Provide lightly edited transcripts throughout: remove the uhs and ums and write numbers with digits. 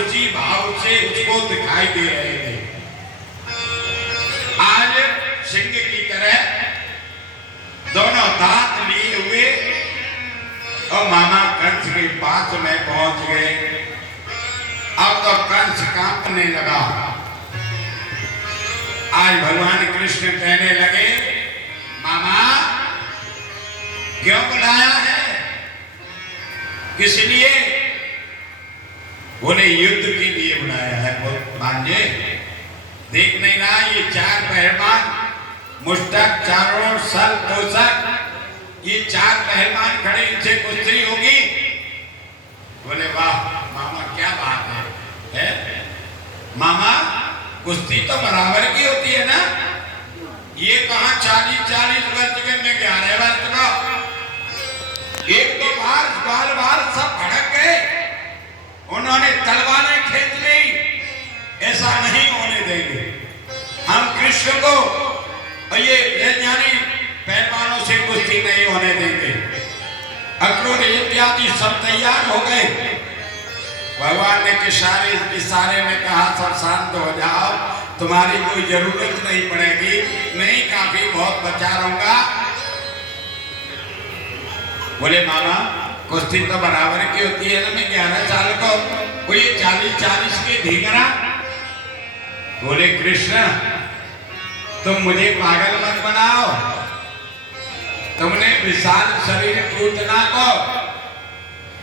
उसी भाव से उसको दिखाई दे रहे थे। आज सिंह की तरह दोनों दांत लिए हुए और मामा कंस के पास में पहुंच गए। अब तो कंस कांपने लगा। आज भगवान कृष्ण कहने लगे, मामा क्यों बुलाया है, किस लिए? बोले युद्ध के लिए बुलाया है। भांजे देख नहीं रहा, ये चार पहलवान, मुष्टक, चारों, सल, तोषक, ये चार पहलवान खड़े, इनसे कुश्ती होगी। बोले वाह मामा क्या बात है? मामा कुश्ती तो बराबर की होती है ना। ये कहां 40-40 वर्ष के, मैं 11 वर्ष का। एक तो बाल बाल सब भड़क गए, उन्होंने तलवारें खींच ली। ऐसा नहीं होने देंगे हम कृष्ण को, और ये ज्ञानी पहलवानों से कुश्ती नहीं होने देंगे। अक्रूर इत्यादि सब तैयार हो गए। भगवान ने इशारे में कहा, सब शांत हो जाओ, तुम्हारी कोई जरूरत नहीं पड़ेगी, नहीं काफी बहुत बचा रहूंगा। बोले मामा कुश्ती तो बराबर की होती है ना, मैं 11 साल को, कोई 40-40 के ढींगरा। बोले कृष्ण तुम मुझे पागल मत बनाओ, तुमने विशाल शरीर पूतना को,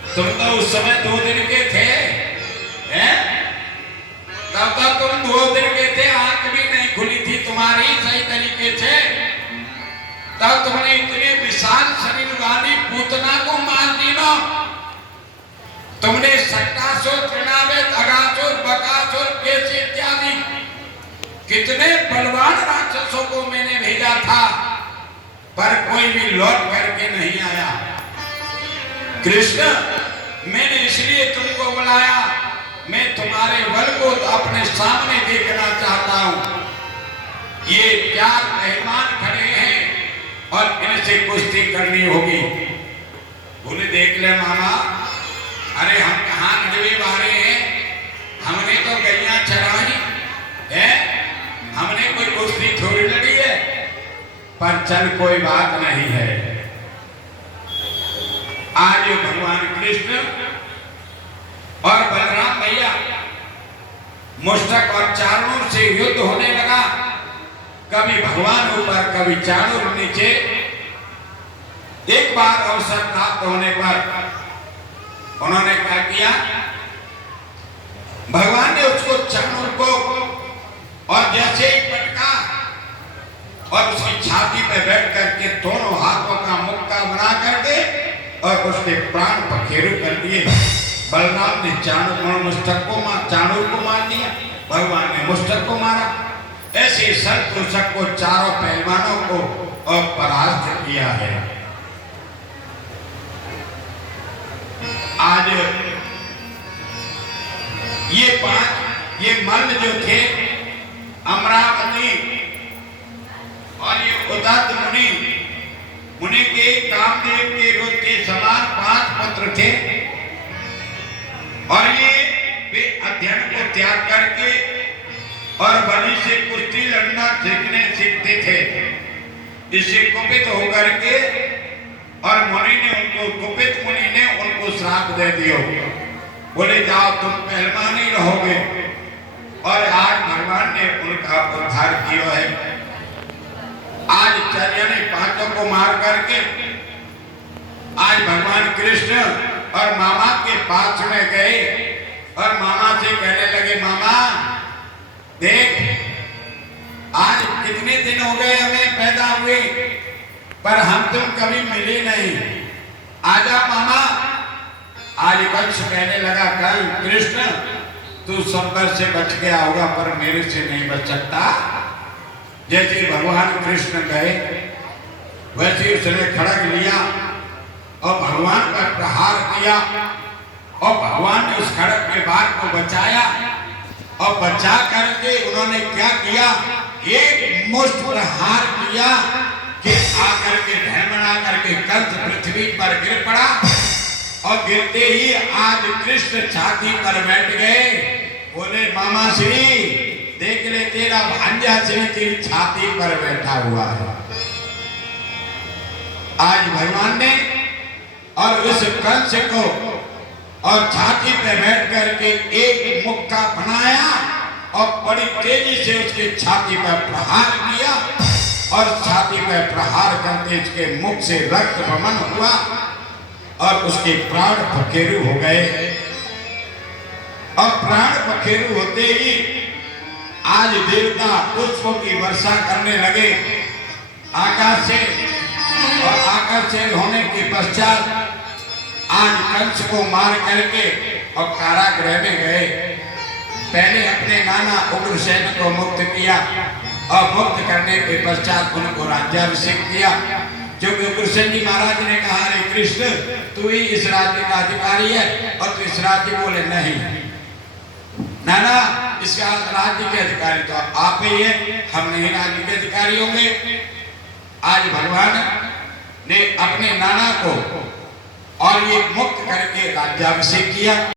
तुम तो उस समय 2 दिन के थे, हैं? तब तक तुम 2 दिन के थे, आंख भी नहीं खुली थी तुम्हारी सही तरीके से, तब तुमने इतने विशाल शरीर वाली पूतना को मार दिया। तुमने सट्टासुर, तृणावेद, अगासुर, बकासुर, केश इत्यादि कितने बलवान राक्षसों को मैंने भेजा था, पर कोई भी लौट करके नहीं आया। कृष्ण मैंने इसलिए तुमको बुलाया, मैं तुम्हारे बल को अपने सामने देखना चाहता हूं। ये 4 पहलवान खड़े हैं और इनसे कुश्ती करनी होगी। बोले देख ले मामा, अरे हम कहाँ नजवे वाले हैं, हमने तो गैया चराई है, हमने कोई कुश्ती थोड़ी लड़ी है, पर चल कोई बात नहीं है। आज भगवान कृष्ण और बलराम भैया मुष्टक और चाणूर से युद्ध होने लगा। कभी भगवान ऊपर, कभी चाणूर नीचे। एक बार अवसर प्राप्त होने पर उन्होंने क्या किया, भगवान ने उसको चाणूर को और जैसे ही पटका और उसकी छाती पे बैठ करके दोनों हाथों का मुक्का बना करके और उसके प्राण पखेरु कर दिए। बलराम ने चाणूर को मार दिया, भगवान ने मुष्टक को मारा। ऐसे सल तोषक को, चारों पहलवानों को और परास्त किया है। आज ये 5 ये मल्ल जो थे, अमरावती और ये उदत मुनि के कामदेव के रुद्र के समान 5 पुत्र थे, और ये वे अध्ययन को त्याग करके और बलि से कुश्ती लड़ना सीखते थे। इससे कुपित होकर के और कुपित मुनि ने उनको श्राप दे दिया। बोले जाओ तुम पहलवान ही रहोगे, और आज भगवान ने उनका उद्धार किया है। आज चर्या ने 5 को मार करके आज भगवान कृष्ण और मामा के पास में गए और मामा से कहने लगे, मामा देख आज कितने दिन हो गए हमें पैदा हुए, पर हम तुम कभी मिले नहीं, आजा मामा। आज कंस कहने लगा, कल कृष्ण तू संबर से बच गया होगा, पर मेरे से नहीं बच सकता। जैसे भगवान कृष्ण गए वैसे उसने खड़ग लिया और भगवान पर प्रहार किया, और भगवान ने उस खड़ग के बार को बचाया, और बचा करके उन्होंने क्या किया, एक मुष्ट प्रहार किया कि आकर के ढह बना करके कंस पृथ्वी पर गिर पड़ा और गिरते ही आज कृष्ण छाती पर बैठ गए। बोले मामा श्री देख ले, तेरा भांजा श्री तेरी छाती पर बैठा हुआ है। आज भगवान ने और उस कंस को और छाती पर बैठ करके एक मुक्का बनाया और बड़ी तेजी से उसके छाती पर प्रहार किया और छाती पर प्रहार करते उसके मुख से रक्त वमन हुआ और उसके प्राण पखेरु हो गए। और प्राण पखेरु होते ही आज देवता पुष्पों की वर्षा करने लगे आकाश से। और आकाश से होने के पश्चात आज कंस को मार करके और कारागृह में गए। पहले अपने नाना उग्रसेन को मुक्त किया और मुक्त करने के पश्चात उनको राज्याभिषेक किया। जो उग्रसेन जी महाराज ने कहा, अरे कृष्ण तू ही इस राज्य का अधिकारी है। और तू इस राज्य बोले नहीं नाना, इसका राज्य के अधिकारी तो आप ही है, हम नहीं राज्य के अधिकारी होंगे। आज भगवान ने अपने नाना को और ये मुक्त करके राज्याभिषेक किया।